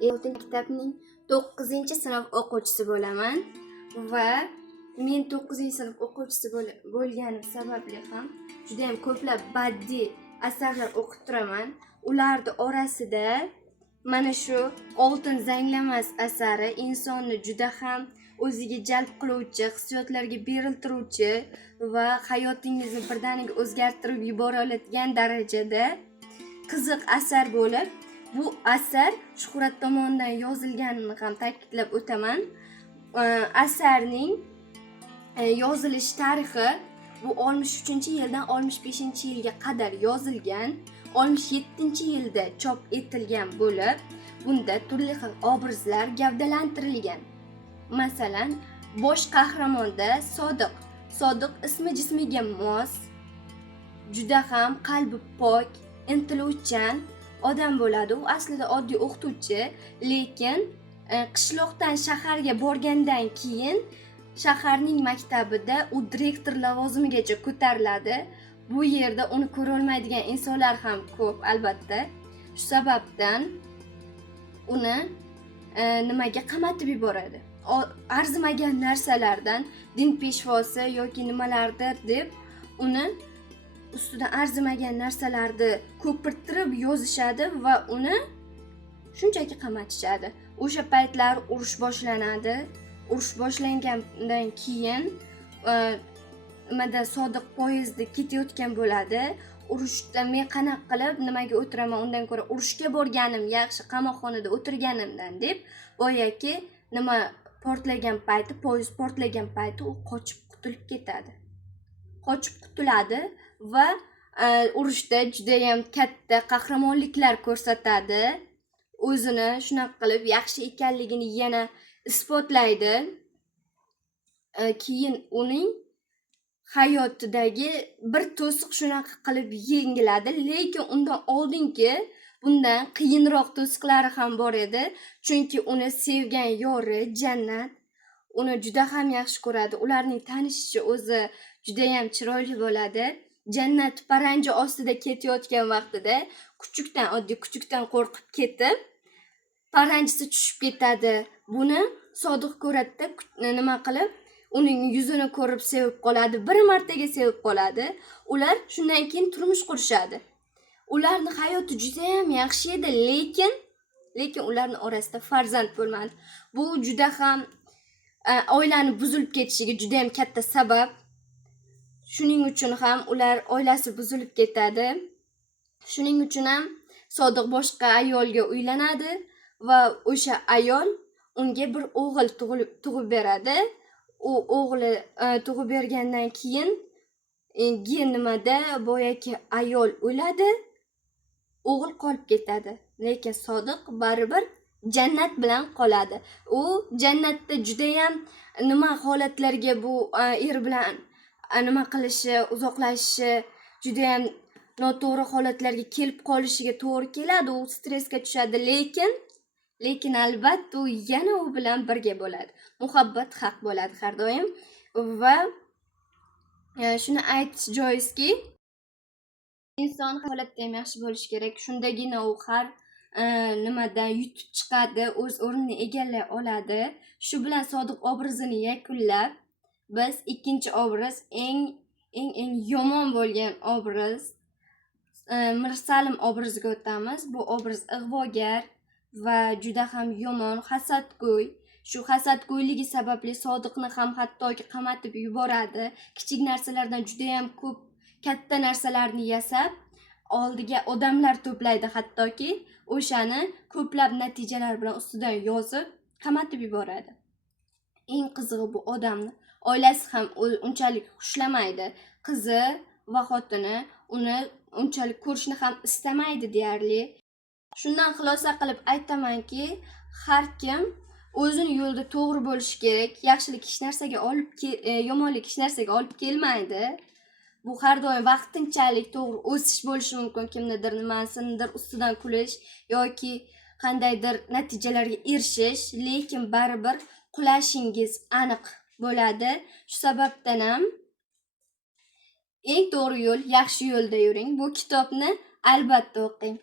6 maktabning 9-sinf o'quvchisi bo'laman va men 9-sinf o'quvchisi bo'lganim sababli ham juda ham ko'plab badiiy asarlar o'qib turaman. Ularning orasida mana shu Oltin zanglamas asari insonni juda ham o'ziga jalb qiluvchi, hissiyotlarga beriltiruvchi va hayotingizni birdaniga o'zgartirib yubora oladigan darajada qiziq asar bo'lib, bu asar Shuhrat tomonidan yozilganini ham ta'kidlab o'taman. Asarning yozilish tarixi bu 63-yildan 65-yilga qadar yozilgan, 67-yilda chop etilgan bo'lib, bunda turli xil obrazlar gavdalantirilgan. Masalan, bosh qahramonda Sodiq ismi jismiga mos, juda ham qalbi pok, intiluvchan odam bo'ladi. U aslida oddiy o'qituvchi, lekin qishloqdan shaharga borgandan keyin shaharning maktabida u direktor lavozimigacha ko'tariladi. Bu yerda uni ko'ra olmaydigan insonlar ham ko'p, albatta. Shu sababdan uni nimaga qamatib yuboradi. Arzimagan narsalardan din peshvosi yoki nimalardir deb uni ustidan arzimagan narsalarni ko'pirtirib yozishadi va uni shunchaki qamatishadi. O'sha paytlar urush boshlanadi. Urush boshlangandan keyin Sodiq poyezdda ketayotgan bo'ladi. Urushda men qanaqa qilib nimaga o'tiraman, undan ko'ra urushga borganim yaxshi, qamoqxonada o'tirganimdan deb boyaki portlagan payti, poyezd portlagan payti u qochib qutulib ketadi. Qochib qutuladi va urushda juda ham katta qahramonliklar ko'rsatadi. O'zini shunaqa qilib yaxshi ekanligini yana isbotlaydi. Keyin uning hayotidagi bir to'siq shunaqa qilib yengiladi, lekin undan oldingi bundan qiyinroq to'siqlari ham bor edi. Chunki uni sevgan yori Jannat uni juda ham yaxshi ko'radi. Ularning tanishishi o'zi juda ham chiroyli bo'ladi. Jannat paranji ostida ketayotgan vaqtida oddiy kuchukdan qo'rqib ketib, paranjisi tushib ketadi. Buni Sodiq ko'radi, nima qilib uning yuzini ko'rib sevib qoladi. Bir martaga sevib qoladi. Ular shundan keyin turmush qurishadi. Ularning hayoti juda ham yaxshi edi, lekin ularning orasida farzand bo'lmadi. Bu juda ham oilani buzilib ketishiga juda ham katta sabab. Shuning uchun ham ular oilasi buzilib ketadi. Shuning uchun ham Sodiq boshqa ayolga uylanadi va o'sha ayol unga bir o'g'il tug'ib beradi. U o'g'li tug'ib bergandan keyin boyaki ayol o'ladi, o'g'il qolib ketadi. Lekin Sodiq baribir Jannat bilan qoladi. U Jannatda juda ham holatlarga bu er bilan nima qilishi, uzoqlashishi, juda ham noto'g'ri holatlarga kelib qolishiga to'g'ri keladi. U stressga tushadi, lekin albatta u yana u bilan birga bo'ladi. Muhabbat haq bo'ladi har doim va shuni aytish joizki, inson holatda ham yaxshi bo'lishi kerak. Shundagina u har nimadan yutib chiqadi, o'z o'rnini egallay oladi. Shu bilan Sodiq obrazini yakunlab, biz ikkinchi obraz, eng yomon bo'lgan obraz Mirsalim obraziga o'tamiz. Bu obraz ig'vogar va juda ham yomon, hasadgo'y. Shu hasadgo'yligi sababli Sodiqni ham hattoki qamatib yuboradi. Kichik narsalardan juda ham ko'p katta narsalarni yasab, oldiga odamlar to'playdi, hattoki o'shani ko'plab natijalar bilan ustidan yozib qamatib yuboradi. Eng qizig'i, bu odamni oilasi ham unchalik xushlamaydi. Qizi va xotini uni unchalik ko'rishni ham istamaydi deyarli. Shundan xulosa qilib aytamanki, har kim o'zini yo'lida to'g'ri bo'lishi kerak. Yaxshilik hech narsaga yomonlik hech narsaga olib kelmaydi. Bu har doim vaqtinchalik to'g'ri o'sish bo'lishi mumkin, kimnidir nimasidir ustidan kulish yoki qandaydir natijalarga erishish, lekin baribir qulashingiz aniq bo'ladi. Shu sababdan ham eng to'g'ri yo'l yaxshi yo'lda yuring. Bu kitobni albatta o'qing.